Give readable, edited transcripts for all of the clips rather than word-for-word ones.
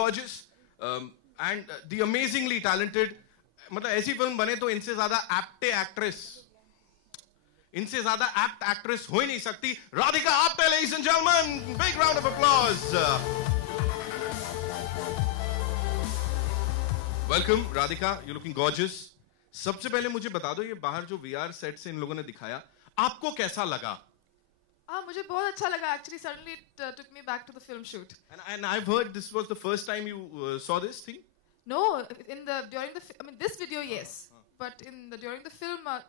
gorgeous and the amazingly talented. मतलब ऐसी film बने तो इनसे ज्यादा apt actress हो ही नहीं सकती. Radhika Apte, ladies and gentlemen, big round of applause. Welcome, Radhika. You're looking gorgeous. सबसे पहले मुझे बता दो, ये बाहर जो VR सेट से इन लोगों ने दिखाया, आपको कैसा लगा? मुझे बहुत अच्छा लगा. Actually, suddenly it took me back to the film shoot. And I've heard this was the first time you saw this thing. No, this video, yes, but during the film, a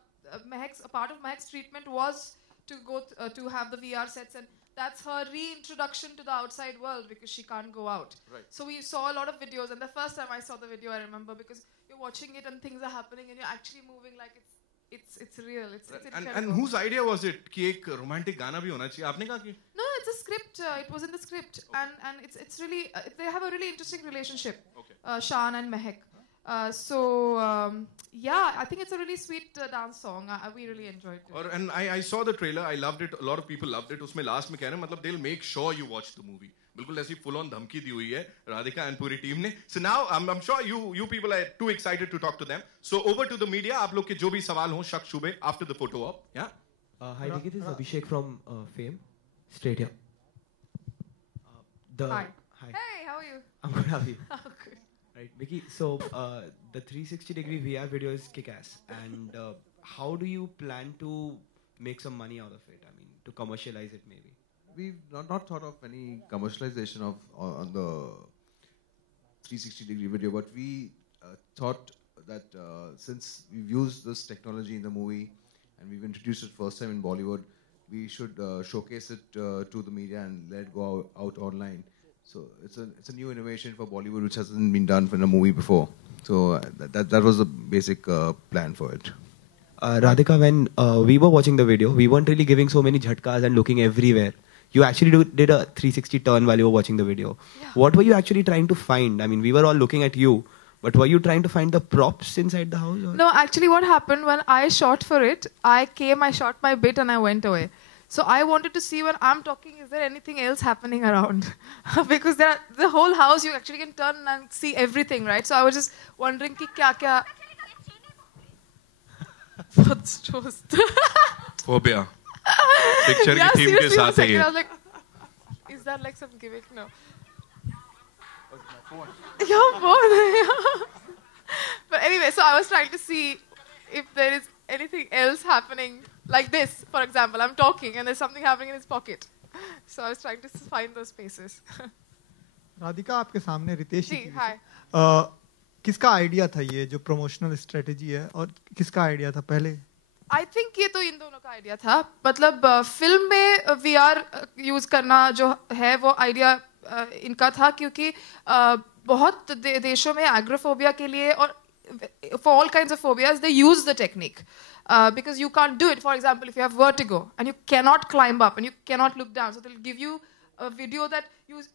part of Mehak's treatment was to go to have the VR sets, and that's her reintroduction to the outside world because she can't go out. Right. So we saw a lot of videos, and the first time I saw the video, I remember, because you're watching it and things are happening, and you're actually moving like it's real. It's incredible. And whose idea was it कि एक romantic गाना भी होना चाहिए? आपने कहा कि? No, it's a script. It was in the script, okay. and it's really they have a really interesting relationship. Okay. Shaan and Mehak. Yeah, I think it's a really sweet dance song. We really enjoyed it. And I saw the trailer. I loved it. A lot of people loved it. उसमें last में कह रहे हैं मतलब they'll make sure you watch the movie. बिल्कुल ऐसी full on धमकी दी हुई है Radhika and पूरी team ने. So now I'm sure you people are too excited to talk to them. So over to the media. आप लोग के जो भी सवाल हों शक शुबे after the photo op. Yeah. Hi Vicky, this is Abhishek from Fame. Straight here. Hi. Hi. Hey, how are you? I'm good. How are you? Oh, good. Right, Vicky. So the 360-degree VR video is kick-ass. And how do you plan to make some money out of it? I mean, to commercialize it, maybe. We've not thought of any commercialization on the 360-degree video, but we thought that since we've used this technology in the movie and we've introduced it first time in Bollywood, we should showcase it to the media and let it go out online. So it's a new innovation for Bollywood which hasn't been done in a movie before. So that was the basic plan for it. Radhika, when we were watching the video, we weren't really giving so many jhatkas and looking everywhere. You actually did a 360 turn while you were watching the video. Yeah. What were you actually trying to find? I mean, we were all looking at you, but were you trying to find the props inside the house? Or? No, actually what happened when I shot for it, I shot my bit and I went away. So I wanted to see when I'm talking, is there anything else happening around? Because the whole house, you actually can turn and see everything, right? So I was just wondering ki kya. What's toast? Phobia. Picture Yeah, की theme के seriously, साथ है ये. I was like, is that like some gimmick? No. Your phone. But anyway, so I was trying to see if there is anything else happening like this. For example, I'm talking and there's something happening in his pocket. So I was trying to find those spaces. Radhika आपके सामने रितेश जी, hi. किसका idea था ये जो promotional strategy है और किसका idea था पहले? I think ये तो इन दोनों का आइडिया था. मतलब फिल्म में VR यूज करना जो है वो आइडिया इनका था क्योंकि बहुत देशों में एग्रोफोबिया के लिए और for all kinds of phobias they use the technique because you can't do it. For example, if you have vertigo and you cannot climb up and you cannot look down, so they'll give you a video that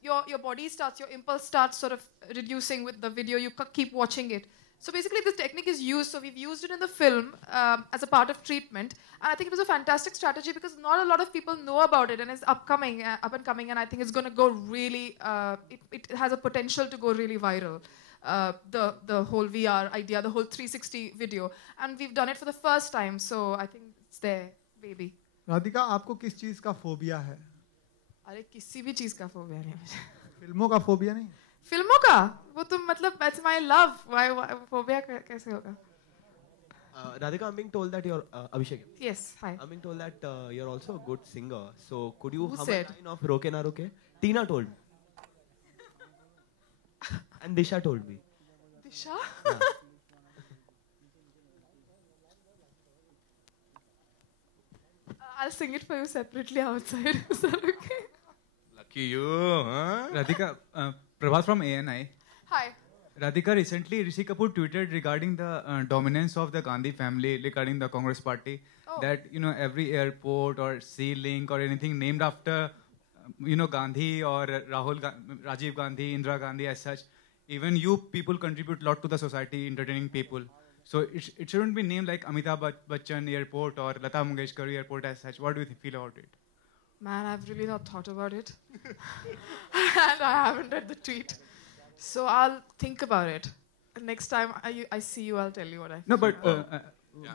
your body starts, your impulse starts sort of reducing with the video. You keep watching it. So basically this technique is used, so we've used it in the film as a part of treatment, and I think it was a fantastic strategy because not a lot of people know about it, and it's up and coming, and I think it's going to go really, it has a potential to go really viral, the whole VR idea, the whole 360 video, and we've done it for the first time, so I think it's there, baby. Radhika, आपको किस चीज का phobia है? अरे किसी भी चीज का फोबिया नहीं मुझे. फिल्मों का फोबिया नहीं? फिल्मों का वो तो मतलब that's my love. Why phobia कैसे होगा? Radhika, I'm being told that you're Abhishek. Yes, hi. I'm being told that you're also a good singer. So could you Who hum said? a line of Roke Na Roke? Tina told me. And Disha told me. Disha? Yeah. I'll sing it for you separately outside. Is that okay? Lucky you, huh? Radhika, Prabhat from ANI. Hi. Radhika, recently Rishi Kapoor tweeted regarding the dominance of the Gandhi family, regarding the Congress party, that every airport or sea link or anything named after Gandhi or Rajiv Gandhi, Indira Gandhi as such. Even you people contribute a lot to the society, entertaining people. So it shouldn't be named like Amitabh Bachchan Airport or Lata Mangeshkar Airport as such. What do you feel about it? Man, I've really not thought about it. And I haven't read the tweet. So I'll think about it. Next time I see you, I'll tell you what I feel. No, but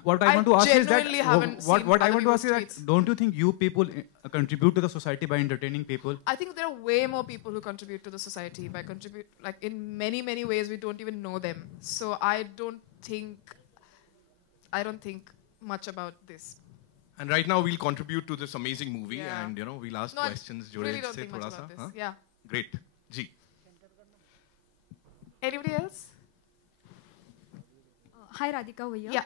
what I want to ask is that genuinely haven't what seen I want to other ask is people's that don't you think you people contribute to the society by entertaining people? I think there are way more people who contribute to the society by contribute like in many ways we don't even know them. So I don't think much about this. And right now we'll contribute to this amazing movie, Yeah. and we'll ask No, I questions. really जुड़े don't से think much थोड़ा about सा, this. हाँ? Yeah. Great. Ji. Anybody else? Hi Radhika over here. Yeah.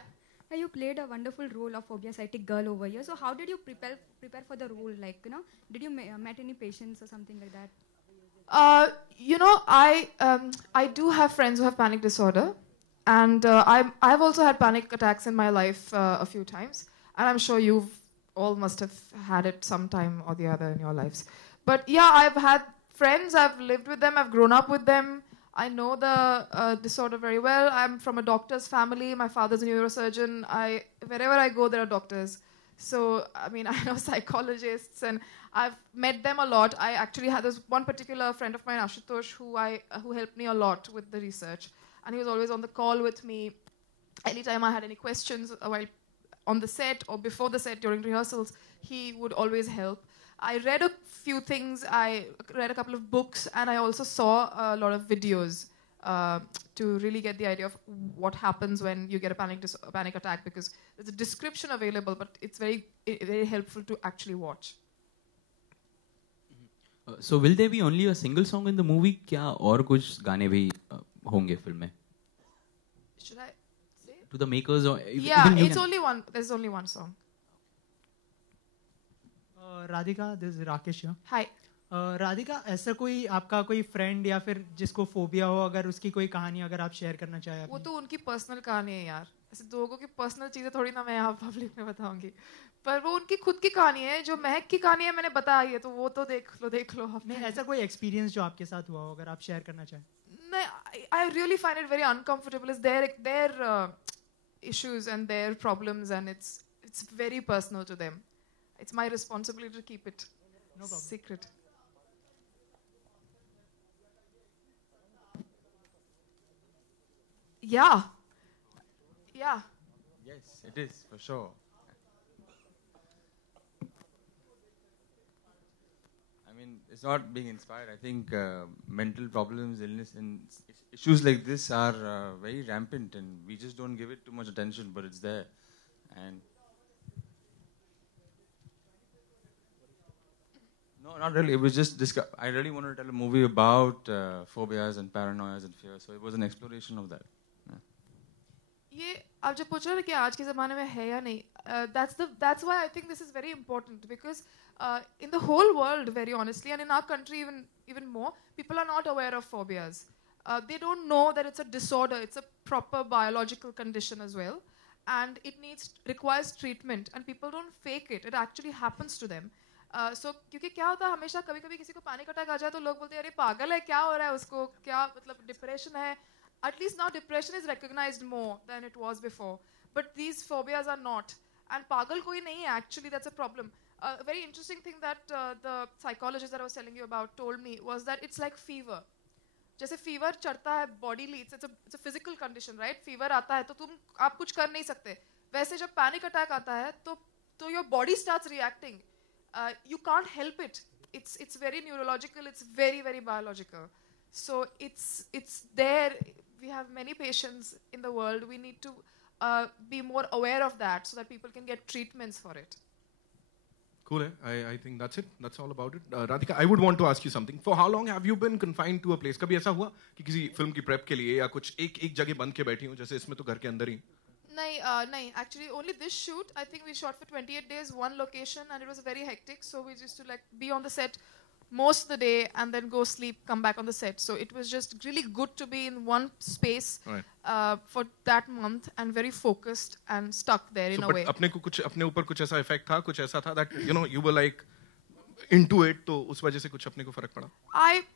Now you played a wonderful role of phobiacytic girl over here. So how did you prepare for the role? Like, did you met any patients or something like that? I do have friends who have panic disorder, and I've also had panic attacks in my life a few times, and I'm sure you've all must have had it sometime or the other in your lives. But yeah, I've had friends, I've lived with them, I've grown up with them. I know the disorder very well. I'm from a doctor's family. My father's a neurosurgeon. Wherever I go, there are doctors. So, I mean, I know psychologists, and I've met them a lot. I actually had this one particular friend of mine, Ashutosh, who helped me a lot with the research. And he was always on the call with me. Anytime I had any questions while on the set or before the set during rehearsals, he would always help. I read a few things, I read a couple of books, and I also saw a lot of videos to really get the idea of what happens when you get a panic attack, because there's a description available, but it's very helpful to actually watch. So will there be only a single song in the movie? क्या और कुछ गाने भी होंगे film में? Should I say it? To the makers or Yeah, even you it's can- only one. There's only one song. Radhika, this is Rakesh here. Hi. Radhika, ऐसा कोई आपका कोई फ्रेंड या फिर जिसको फोबिया हो, अगर उसकी कोई कहानी अगर आप शेयर करना चाहें? वो तो उनकी पर्सनल कहानी है यार. ऐसे लोगों की पर्सनल चीजें थोड़ी ना मैं यहाँ पब्लिक में बताऊंगी. पर वो उनकी खुद की कहानी है. जो महक की कहानी है मैंने बताई है, तो वो तो देख लो. नहीं, ऐसा कोई एक्सपीरियंस जो आपके साथ हुआ हो, अगर आप शेयर करना चाहें? I really find it very uncomfortable. It's their issues and their problems, and it's very personal to them. It's my responsibility to keep it secret. Yeah. Yes, it is for sure. I mean, it's not being inspired. I think mental problems, illness, and issues like this are very rampant, and we just don't give it too much attention. But it's there, and no, not really. It was just I really wanted to tell a movie about phobias and paranoias and fear, so it was an exploration of that. ये आप जब पूछ रहे हो कि आज के ज़माने में है या नहीं, that's why I think this is very important, because in the whole world, very honestly, and in our country even more, people are not aware of phobias. They don't know that it's a disorder. It's a proper biological condition as well, and it requires treatment. And people don't fake it. It actually happens to them. So क्योंकि क्या होता है, हमेशा कभी-कभी किसी को panic attack आ जाए तो लोग बोलते हैं अरे पागल है, क्या हो रहा है उसको, क्या मतलब डिप्रेशन है. At least now depression is recognized more than it was before. But these phobias are not. And pagal koi nahi hai, actually that's a problem. A very interesting thing that the psychologist that I was telling you about told me was that it's like fever. जैसे fever चढ़ता है bodily, it's a physical condition, right? Fever आता है तो आप कुछ कर नहीं सकते. वैसे जब panic attack आता है तो your body starts reacting. You can't help it. It's very neurological. It's very, very biological. So it's there. We have many patients in the world. We need to be more aware of that so that people can get treatments for it. Cool. I think that's it. That's all about it. Radhika, I would want to ask you something. For how long have you been confined to a place? कभी ऐसा हुआ कि किसी film की prep के लिए या कुछ एक जगह बंद के बैठी हूँ, जैसे इसमें तो घर के अंदर ही? नहीं. Actually, only this shoot. I think we shot for 28 days, one location, and it was very hectic. So we used to be on the set most of the day and then go sleep, come back on the set. So it was just really good to be in one space for that month and very focused and stuck there in a way. अपने ऊपर कुछ ऐसा effect था, कुछ ऐसा था that you were like into it, तो उस वजह से कुछ अपने को फर्क पड़ा?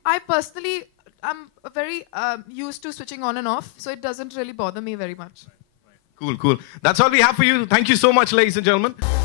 I personally am very used to switching on and off, so it doesn't really bother me very much. Cool. That's all we have for you. Thank you so much, ladies and gentlemen.